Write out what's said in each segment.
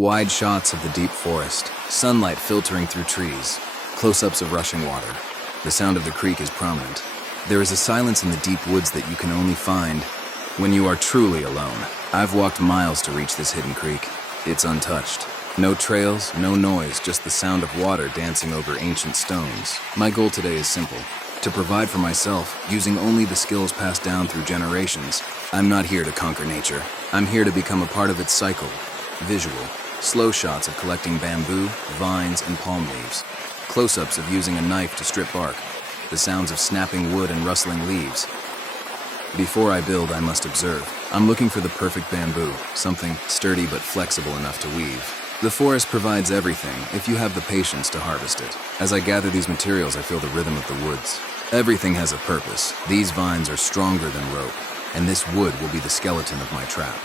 Wide shots of the deep forest, sunlight filtering through trees, close-ups of rushing water. The sound of the creek is prominent. There is a silence in the deep woods that you can only find when you are truly alone. I've walked miles to reach this hidden creek. It's untouched. No trails, no noise, just the sound of water dancing over ancient stones. My goal today is simple: to provide for myself, using only the skills passed down through generations. I'm not here to conquer nature. I'm here to become a part of its cycle. Visual. Slow shots of collecting bamboo, vines, and palm leaves. Close-ups of using a knife to strip bark. The sounds of snapping wood and rustling leaves. Before I build, I must observe. I'm looking for the perfect bamboo, something sturdy but flexible enough to weave. The forest provides everything if you have the patience to harvest it. As I gather these materials, I feel the rhythm of the woods. Everything has a purpose. These vines are stronger than rope, and this wood will be the skeleton of my trap.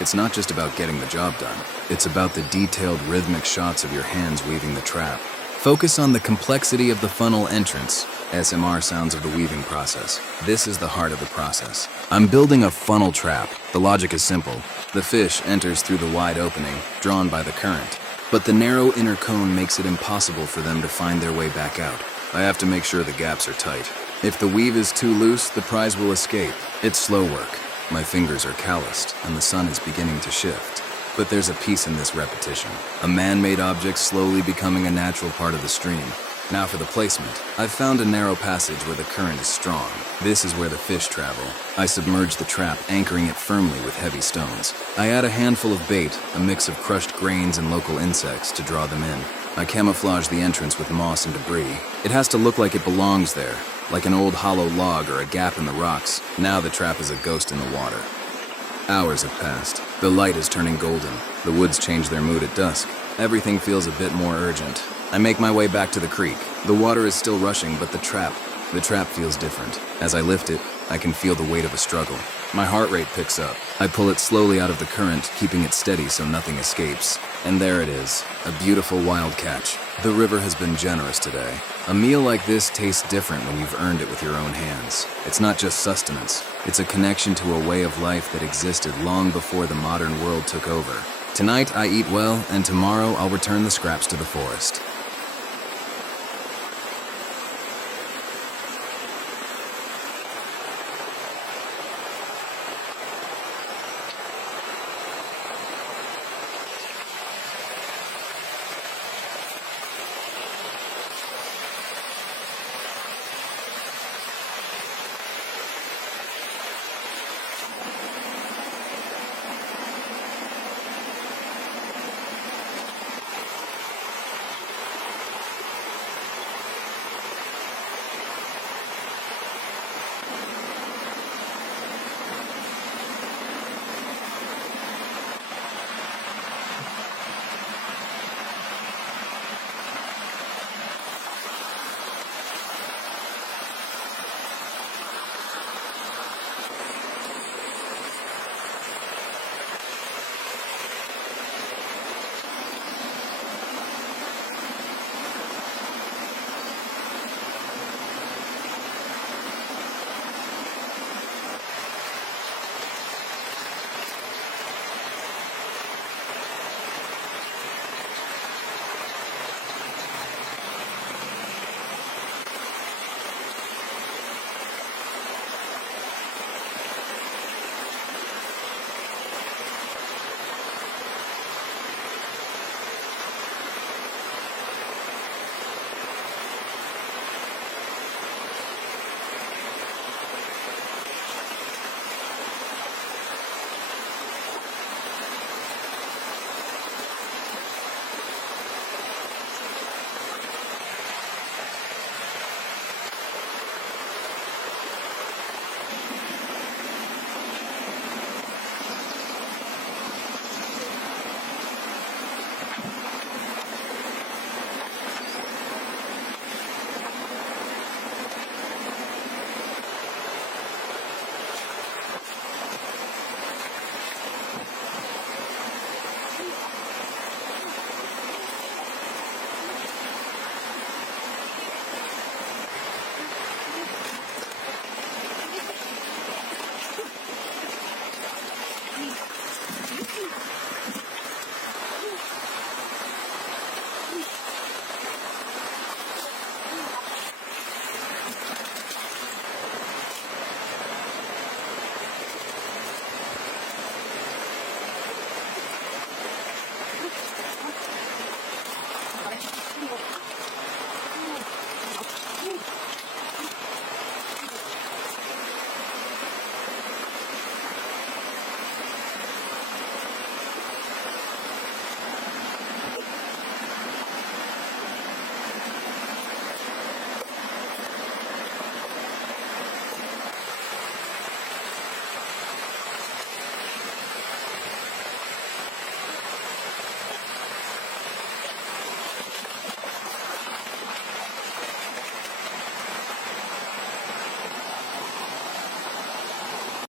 It's not just about getting the job done. It's about the detailed rhythmic shots of your hands weaving the trap. Focus on the complexity of the funnel entrance, SMR sounds of the weaving process. This is the heart of the process. I'm building a funnel trap. The logic is simple. The fish enters through the wide opening, drawn by the current. But the narrow inner cone makes it impossible for them to find their way back out. I have to make sure the gaps are tight. If the weave is too loose, the prize will escape. It's slow work. My fingers are calloused, and the sun is beginning to shift. But there's a peace in this repetition. A man-made object slowly becoming a natural part of the stream. Now for the placement. I've found a narrow passage where the current is strong. This is where the fish travel. I submerge the trap, anchoring it firmly with heavy stones. I add a handful of bait, a mix of crushed grains and local insects, to draw them in. I camouflage the entrance with moss and debris. It has to look like it belongs there, like an old hollow log or a gap in the rocks. Now the trap is a ghost in the water. Hours have passed. The light is turning golden. The woods change their mood at dusk. Everything feels a bit more urgent. I make my way back to the creek. The water is still rushing, but the trap feels different. As I lift it, I can feel the weight of a struggle. My heart rate picks up. I pull it slowly out of the current, keeping it steady so nothing escapes. And there it is, a beautiful wild catch. The river has been generous today. A meal like this tastes different when you've earned it with your own hands. It's not just sustenance. It's a connection to a way of life that existed long before the modern world took over. Tonight I eat well, and tomorrow I'll return the scraps to the forest.